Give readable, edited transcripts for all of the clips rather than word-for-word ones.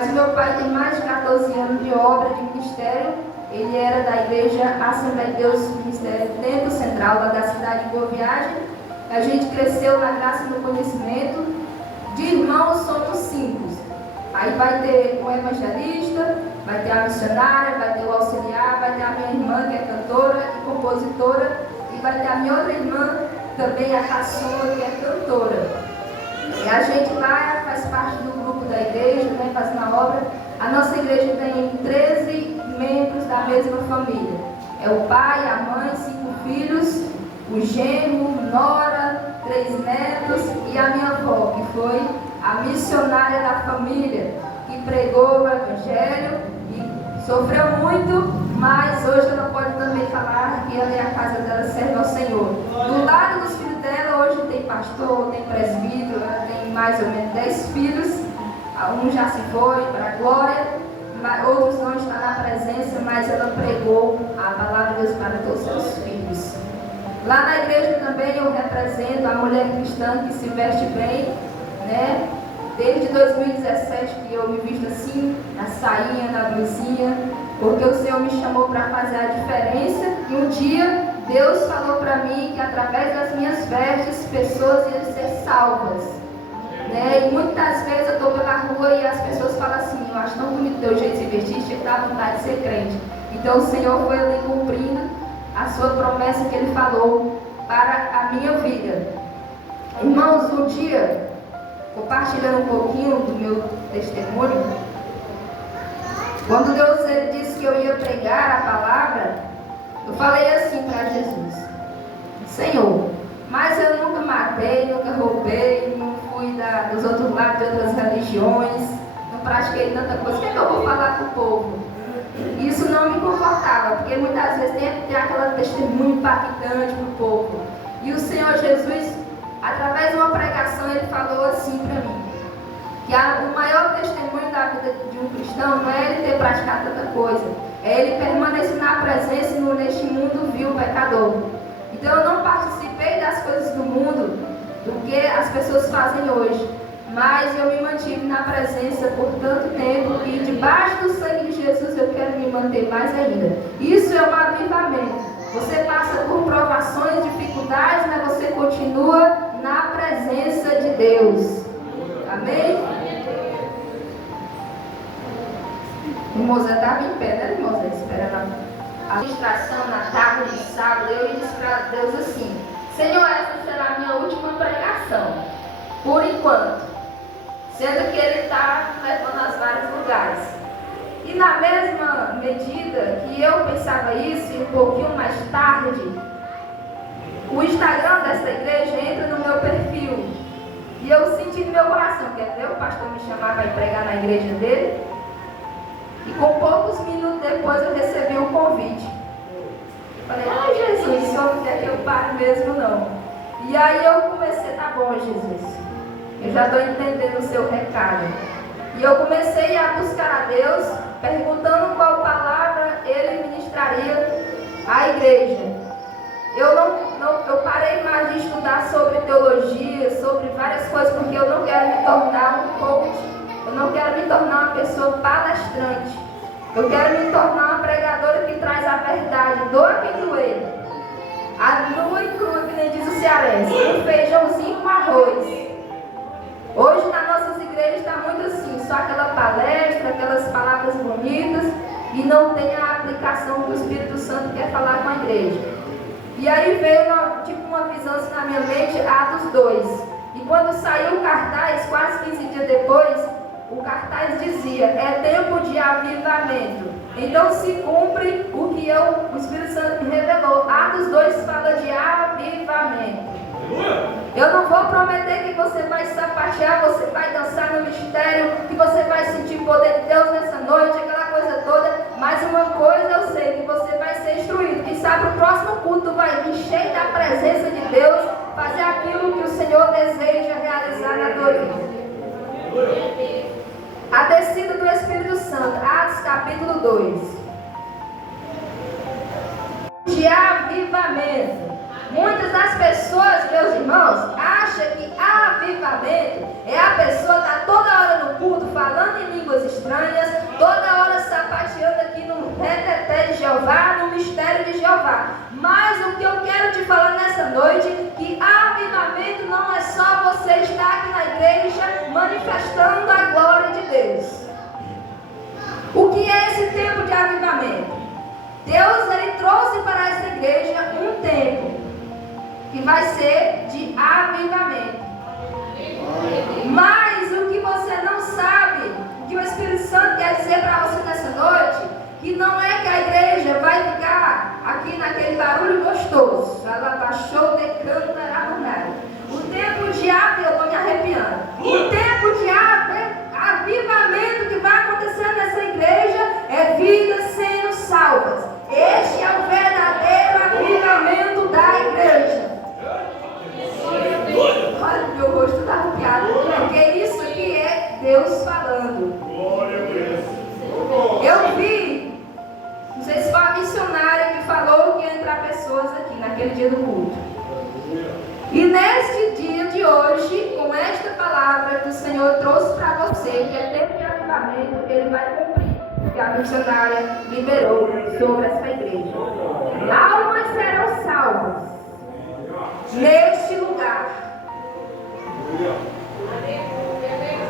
Mas meu pai tem mais de 14 anos de obra, de ministério. Ele era da igreja Assembleia de Deus Ministério Templo Central, lá da cidade de Boa Viagem. A gente cresceu na graça e no conhecimento. De irmãos somos 5. Aí vai ter o evangelista, vai ter a missionária, vai ter o auxiliar, vai ter a minha irmã que é cantora e compositora, e vai ter a minha outra irmã, também a caçula, que é cantora. E a gente lá faz parte do grupo da igreja, né, fazendo a obra. A nossa igreja tem 13 membros da mesma família. É o pai, a mãe, 5 filhos, o genro, nora, 3 netos e a minha avó, que foi a missionária da família, que pregou o evangelho e sofreu muito, mas hoje ela pode também falar que ela e a casa dela serve ao Senhor. Do lado dos filhos dela, hoje tem pastor, tem presbítero, ela tem mais ou menos 10 filhos. Um já se foi para a glória, outros não estão na presença, mas ela pregou a palavra de Deus para todos os seus filhos. Lá na igreja também eu represento a mulher cristã que se veste bem, né? Desde 2017 que eu me visto assim, na sainha, na blusinha, porque o Senhor me chamou para fazer a diferença. E um dia Deus falou para mim que através das minhas vestes pessoas iam ser salvas, né? E muitas vezes eu estou pela rua e as pessoas falam assim: eu acho tão bonito teu jeito de se vestir, chega a dar vontade de ser crente. Então o Senhor foi ali cumprindo a sua promessa que Ele falou para a minha vida. Irmãos, um dia, compartilhando um pouquinho do meu testemunho, quando Deus ele disse que eu ia pregar a palavra, eu falei assim para Jesus: Senhor, mas eu nunca matei, nunca roubei, não fui dos outros lados de outras religiões, não pratiquei tanta coisa, o que é que eu vou falar para o povo? Isso não me confortava, porque muitas vezes tem que ter aquela testemunho impactante para o povo. E o Senhor Jesus, através de uma pregação, Ele falou assim para mim, que o maior testemunho da vida de um cristão não é ele ter praticado tanta coisa, é ele permanecer na presença e neste mundo vil pecador. Então eu não participei das coisas do mundo, do que as pessoas fazem hoje, mas eu me mantive na presença por tanto tempo e debaixo do sangue de Jesus eu quero me manter mais ainda. Isso é um avivamento. Você passa por provações, dificuldades, mas você continua na presença de Deus. Amém? O Moisés estava em pé, né, Moisés? Esperando a administração na tarde de sábado. Eu disse para Deus assim: Senhor, essa será a minha última pregação, por enquanto. Sendo que Ele está levando a vários lugares. E na mesma medida que eu pensava isso, e um pouquinho mais tarde, o Instagram dessa igreja entra no meu perfil. E eu senti no meu coração, quer ver? O pastor me chamar para ir pregar na igreja dele. E com poucos minutos depois eu recebi um convite. Falei: ai Jesus, o Senhor não quer que eu pare mesmo não. E aí eu comecei: tá bom Jesus, eu já estou entendendo o seu recado. E eu comecei a buscar a Deus, perguntando qual palavra Ele ministraria à igreja. Eu parei mais de estudar sobre teologia, sobre várias coisas, porque eu não quero me tornar um coach, eu não quero me tornar uma pessoa palestrante. Eu quero me tornar uma pregadora que traz a verdade, doa quem doer. A nua e crua, que nem diz o cearense, um feijãozinho com arroz. Hoje nas nossas igrejas está muito assim, só aquela palestra, aquelas palavras bonitas, e não tem a aplicação que o Espírito Santo quer falar com a igreja. E aí veio uma visão assim na minha mente, a dos dois. E quando saiu o cartaz, quase 15 dias depois, o cartaz dizia: é tempo de avivamento. Então se cumpre o que o Espírito Santo me revelou. A dos dois fala de avivamento. Eu não vou prometer que você vai sapatear, você vai dançar no mistério, que você vai sentir o poder de Deus nessa noite, aquela coisa toda. Mas uma coisa eu sei, que você vai ser instruído. Que sabe, o próximo culto vai vir cheio da presença de Deus, fazer aquilo que o Senhor deseja realizar na tua vida. A descida do Espírito Santo, Atos capítulo 2. De avivamento. Muitas das pessoas, meus irmãos, acham que avivamento é a pessoa estar toda hora no culto falando em línguas estranhas, noite que avivamento não é só você estar aqui na igreja manifestando a glória de Deus. O que é esse tempo de avivamento? Deus, ele trouxe para essa igreja um tempo que vai ser de avivamento. Mas o que você não sabe, o que o Espírito Santo quer dizer para você nessa noite, que não é que a igreja vai ficar aqui naquele barulho gostoso. Ela baixou de canta a o tempo de avivamento, eu estou me arrepiando. O tempo de avivamento que vai acontecer nessa igreja é vidas sendo salvas. Este é o verdadeiro avivamento da igreja. Olha, meu rosto está arrepiado, porque isso aqui é Deus falando. Eu vi, não sei se foi a missionária que falou que ia entrar pessoas aqui naquele dia do culto. E neste dia de hoje, com esta palavra que o Senhor trouxe para você, que é tempo de avivamento, Ele vai cumprir o que a missionária liberou sobre essa igreja. Almas serão salvas neste lugar.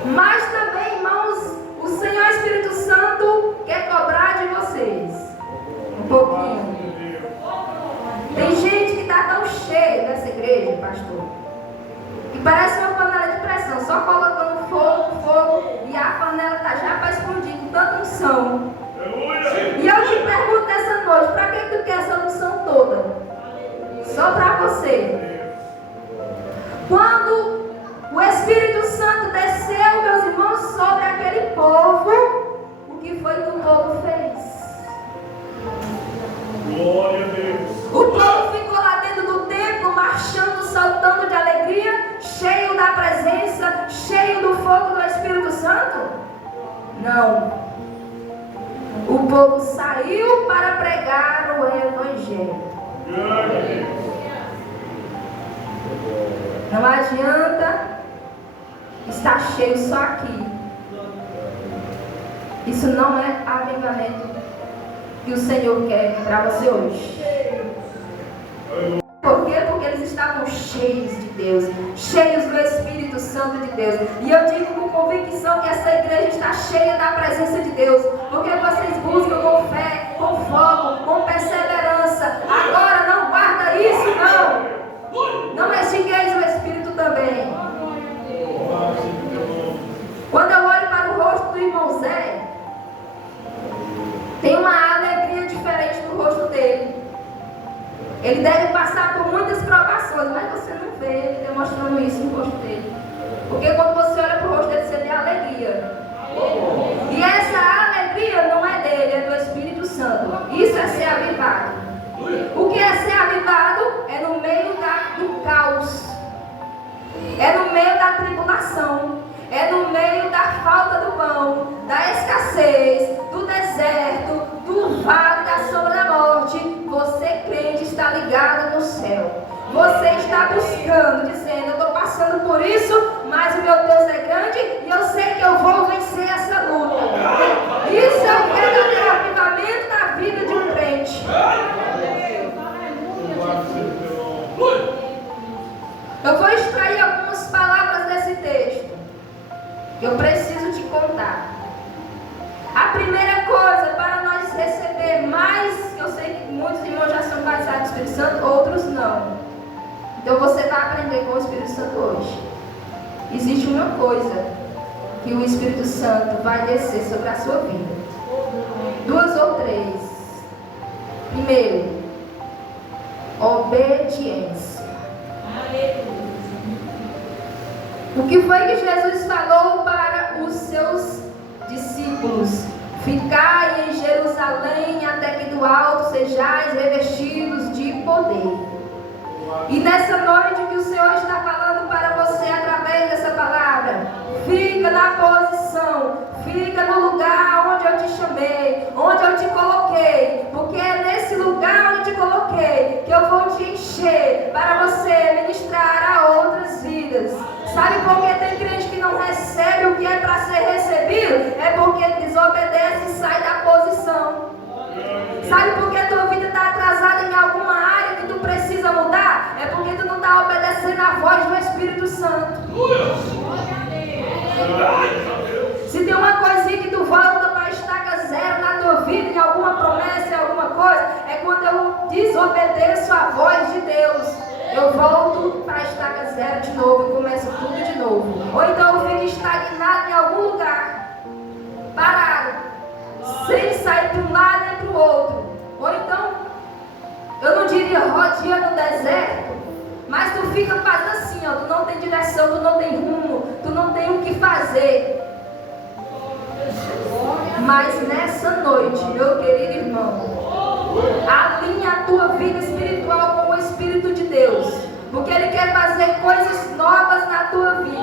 Mas também, irmãos, o Senhor Espírito Santo quer cobrar de vocês um pouquinho. Tem gente que está tão cheia dessa igreja, pastor, que parece uma panela de pressão, só colocando fogo, e a panela está já para explodir com tanta unção. E eu te pergunto nessa noite, para que tu quer essa unção toda? Só para você. Quando o Espírito Santo desceu, meus irmãos, sobre aquele povo, o que foi que o povo fez? Glória a Deus. O povo ficou lá dentro do templo, marchando, saltando de alegria, cheio da presença, cheio do fogo do Espírito Santo? Não. O povo saiu para pregar o Evangelho. Glória a Deus. Não adianta estar cheio só aqui. Isso não é avivamento que o Senhor quer para você hoje. Por quê? Porque eles estavam cheios de Deus, cheios do Espírito Santo de Deus. E eu digo com convicção que essa igreja está cheia da presença de Deus, porque vocês buscam com fé, com foco, com perseverança. Agora não guarda isso, não. Não extingueis o Espírito também. Quando eu olho para o rosto do irmão Zé, tem uma alegria diferente no rosto dele. Ele deve passar por muitas provações, mas você não vê ele demonstrando isso no rosto dele. Porque quando você olha para o rosto dele, você vê alegria. E essa alegria não é dele, é do Espírito Santo. Isso é ser avivado. O que é ser avivado? É no meio do caos. É no meio da tribulação. É no meio da falta do pão, da escassez, do deserto, do vale da sombra da morte. Você, crente, está ligado no céu. Você está buscando, dizendo: eu estou passando por isso, mas o meu Deus é grande e eu sei que eu vou vencer essa luta. Isso é o verdadeiro avivamento da vida de um crente. Eu vou extrair algumas palavras desse texto que eu preciso te contar. A primeira coisa, para nós receber mais, eu sei que muitos irmãos já são batizados no Espírito Santo, outros não. Então você vai aprender com o Espírito Santo hoje. Existe uma coisa que o Espírito Santo vai descer sobre a sua vida. Duas ou três. Primeiro, obediência. O que foi que Jesus falou para os seus discípulos? Ficai em Jerusalém até que do alto sejais revestidos de poder. E nessa noite que o Senhor está falando para você através dessa palavra, fica na posição, fica no lugar onde eu te chamei, onde eu te coloquei, porque é nesse lugar onde eu te coloquei que eu vou te encher para você ministrar a outras vidas. Sabe por que tem crente que não recebe o que é para ser recebido? É porque desobedece e sai da posição. Sabe por que a tua vida está atrasada em alguma área que tu precisa mudar? É porque tu Santo. Se tem uma coisinha que tu volta para a estaca zero na tua vida, em alguma promessa, em alguma coisa, é quando eu desobedeço a voz de Deus. Eu volto para a estaca zero de novo e começo tudo de novo. Ou então eu fico estagnado em algum lugar, parado, sem sair para um lado nem para o outro. Ou então, eu não diria rodeando no deserto, mas tu fica fazendo assim, ó, tu não tem direção, tu não tem rumo, tu não tem o que fazer. Mas nessa noite, meu querido irmão, alinha a tua vida espiritual com o Espírito de Deus, porque Ele quer fazer coisas novas na tua vida.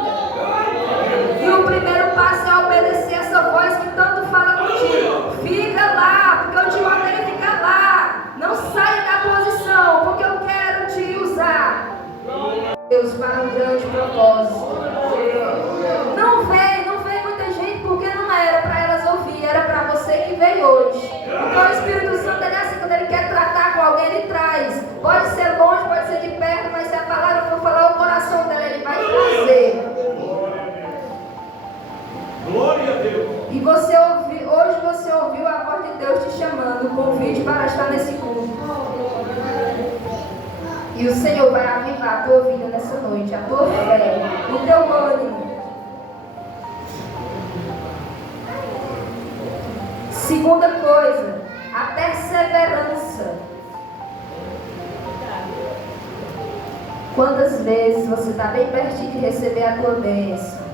E o primeiro passo é obedecer essa voz que tanto fala contigo. Fica lá, porque eu te mandei ficar lá. Não saia da posição, porque eu quero te usar, Deus, para um grande propósito. Não veio muita gente porque não era para elas ouvir, era para você que veio hoje. Então o Espírito Santo é assim, quando Ele quer tratar com alguém, Ele traz. Pode ser longe, pode ser de perto, mas se a palavra for falar o coração dela, Ele vai trazer. Glória a Deus. E hoje você ouviu a voz de Deus te chamando, o convite para estar nesse culto. E o Senhor vai avivar a tua vida nessa noite, a tua fé, o teu ânimo. Segunda coisa, a perseverança. Quantas vezes você está bem pertinho de receber a tua bênção?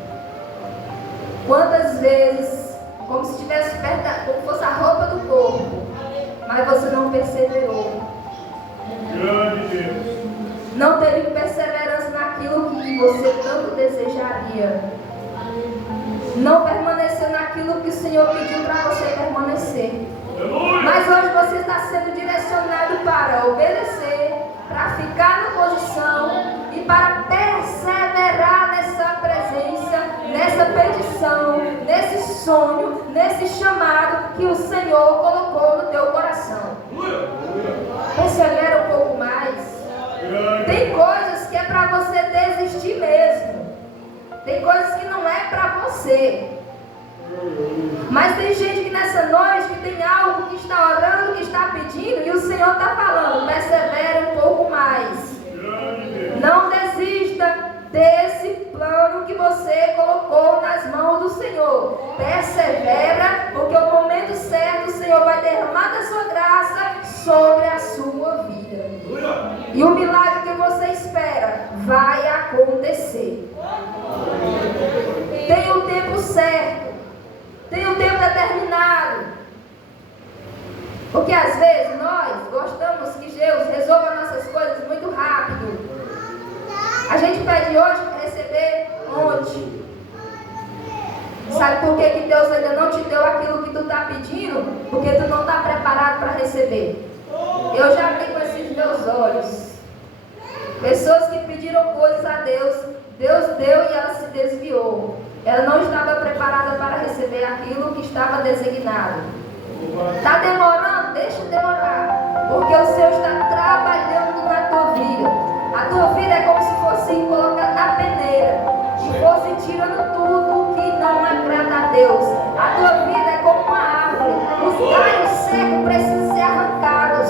Quantas vezes, como se estivesse perto, como fosse a roupa do corpo, mas você não perseverou? Grande Deus. Não teve perseverança naquilo que você tanto desejaria. Não permaneceu naquilo que o Senhor pediu para você permanecer. Mas hoje você está sendo direcionado para obedecer, para ficar na posição e para perseverar nessa presença, nessa petição, nesse sonho, nesse chamado que o Senhor colocou no teu coração. Persevera um pouco mais. Tem coisas que é para você desistir mesmo. Tem coisas que não é para você. Mas tem gente que nessa noite que tem algo que está orando, que está pedindo, e o Senhor está falando, persevera um pouco mais. Não desista desse plano que você colocou nas mãos do Senhor. Persevera, porque o momento certo o Senhor vai derramar da sua graça sobre a sua vida. E o milagre que você espera vai acontecer. Tem o tempo certo. Tem um tempo determinado. Porque às vezes nós gostamos que Deus resolva nossas coisas muito rápido. A gente pede hoje para receber ontem. Sabe por que Deus ainda não te deu aquilo que tu está pedindo? Porque tu não está preparado para receber. Eu já vi com esses meus olhos pessoas que pediram coisas a Deus, Deus deu e ela se desviou. Ela não estava preparada para receber aquilo que estava designado. Está demorando? Deixa demorar. Porque o Senhor está trabalhando na tua vida. A tua vida é como se fosse colocando na peneira e fosse tirando tudo que não agrada a Deus. A tua vida é como uma árvore. Os galhos secos precisam ser arrancados.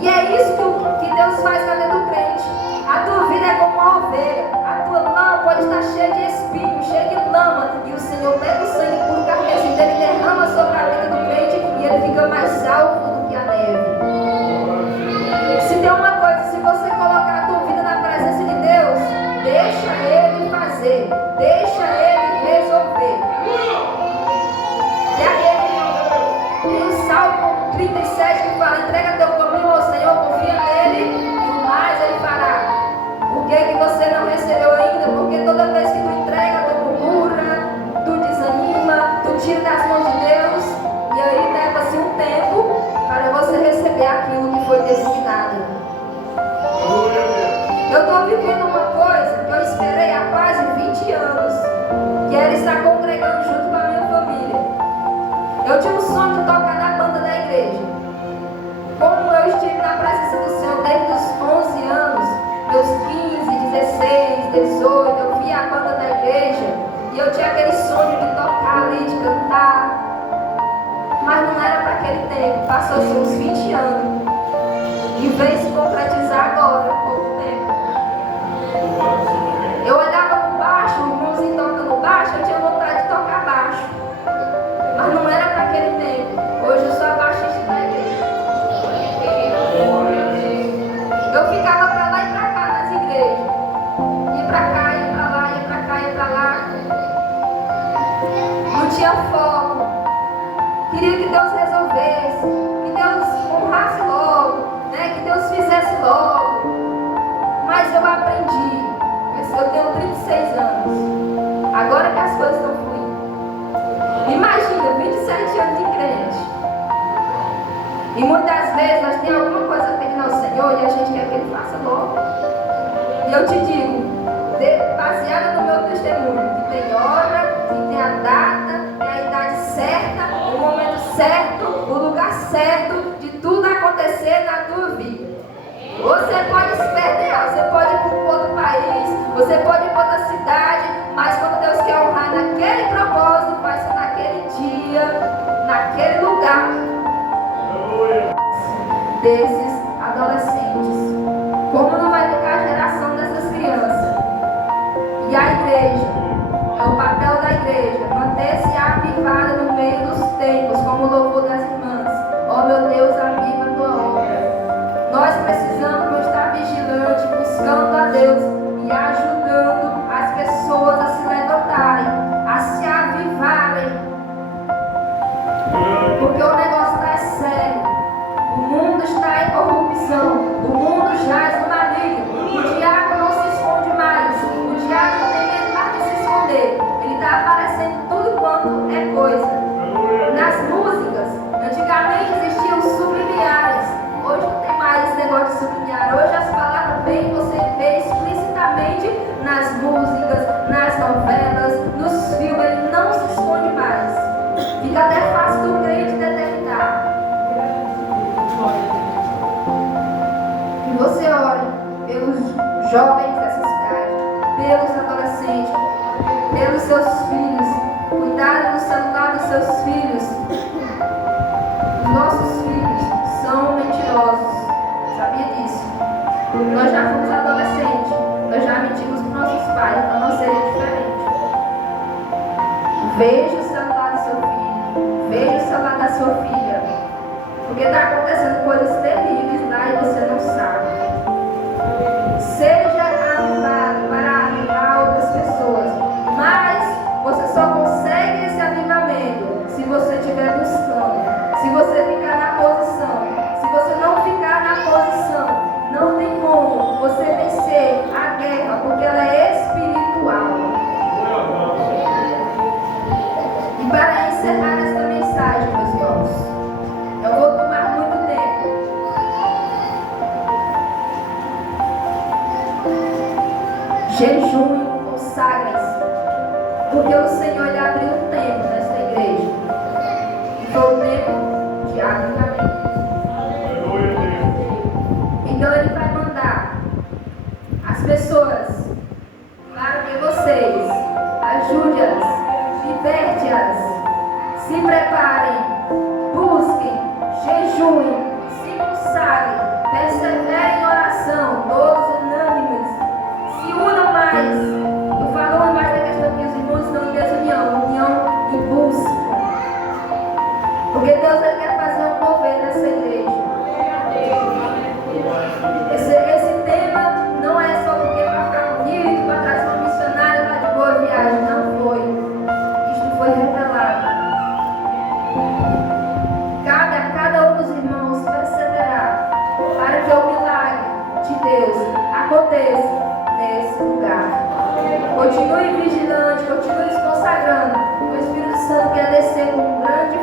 E é isso que Deus faz na vida do crente. A tua vida é como uma ovelha. A tua lã pode estar cheia de espinhos, cheia de lama. E o Senhor pega o sangue puro carmesim dele e derrama sobre a vida do crente. E ele fica mais alto do que a neve. Se tem uma coisa, se você colocar a tua vida na presença de Deus, deixa Ele fazer. Deixa Ele resolver. Tem o Salmo 37 que fala, entrega teu caminho ao Senhor, confia nele e o mais Ele fará. Por que você não recebeu ainda? Porque toda vez que tu entrega, tu murmura, tu desanima, tu tira das mãos de Deus, e aí leva-se um tempo para você receber aquilo que foi designado. Eu estou vivendo uma coisa que eu esperei há quase 20 anos, que era estar congregando junto com a minha família. Eu tinha um sonho de tocar na banda da igreja. Como eu estive na presença do Senhor desde os 11 anos, meus 15, 16, 18, tempo, passou-se uns 20 anos. E veio se concretizar agora, há pouco tempo. Eu olhava para baixo, o irmãozinho tocando baixo, eu tinha vontade de tocar baixo. Mas não era para aquele tempo. Hoje eu sou a baixista da igreja. Eu ficava para lá e para cá nas igrejas. Ia para cá, ia para lá, ia para cá, ia para lá. Não tinha foco. Queria que Deus resolvesse, que Deus honrasse logo, né? Que Deus fizesse logo. Mas eu aprendi. Eu tenho 36 anos. Agora que as coisas estão fluindo. Imagina, 27 anos de crente. E muitas vezes nós temos alguma coisa pedindo ao Senhor e a gente quer que Ele faça logo. E eu te digo, baseada no meu testemunho, que tem hora, que tem a data, tem a idade certa, o momento certo, o lugar certo de tudo acontecer na tua vida. Você pode se perder, você pode ir para um outro país, você pode ir para outra cidade, mas quando Deus quer honrar naquele propósito, vai ser naquele dia, naquele lugar. Desses adolescentes. Como não vai ficar a geração dessas crianças? E a igreja, é o papel da igreja, manter-se avivada no meio dos tempos, como o louvor das irmãs. Ó meu Deus, aviva a tua obra. Nós precisamos estar vigilantes, buscando a Deus e ajudando as pessoas a se levantarem, a se avivarem. Porque o negócio está sério. O mundo está em corrupção. O mundo jaz no maligno. O diabo não se esconde mais. O diabo não tem medo mais de se esconder. Ele está aparecendo tudo quanto é coisa. Nas músicas, antigamente existiam sublimiares. Hoje não tem mais esse negócio de sublimiar. Hoje as palavras vêm, você vê explicitamente nas músicas, nas novelas, nos filmes. Ele não se esconde mais. Fica até fácil do crente detectar. Que você ore pelos jovens dessa cidade, pelos adolescentes, pelos seus filhos. Cuidado do celular dos seus filhos. Os nossos filhos são mentirosos. Sabia disso? Nós já fomos adolescentes. Nós já mentimos para nossos pais, para não serem diferentes. Veja o celular do seu filho. Veja o celular da sua filha. Porque está acontecendo coisas terríveis lá e você não sabe. Seja avivado para avivar outras pessoas. Mas você só consegue esse avivamento se você estiver buscando. Se você ficar na posição. Se você não ficar na posição, não tem como você vencer a guerra, porque ela é espiritual. E para encerrar esta mensagem, meus irmãos, eu vou tomar muito tempo. Jejum, consagrem-se, porque o Senhor ele abriu um tempo nesta igreja. E foi o tempo de avivamento. Então ele vai mandar as pessoas para que vocês ajude-as, liberte-as, se preparem, busquem, jejuem, se consagrem, perseverem em oração, todos unânimes, se unam mais. Eu falo mais da questão que os irmãos estão em desunião, união e busca. Porque Deus ele quer fazer um mover nessa igreja. Esse tema não é só porque para ficar bonito, para trazer uma missionária lá de boa viagem. Não foi. Isto foi revelado. Cada um dos irmãos perseverar para que o milagre de Deus aconteça nesse lugar. Continue vigilante, continue se consagrando. O Espírito Santo quer descer com grande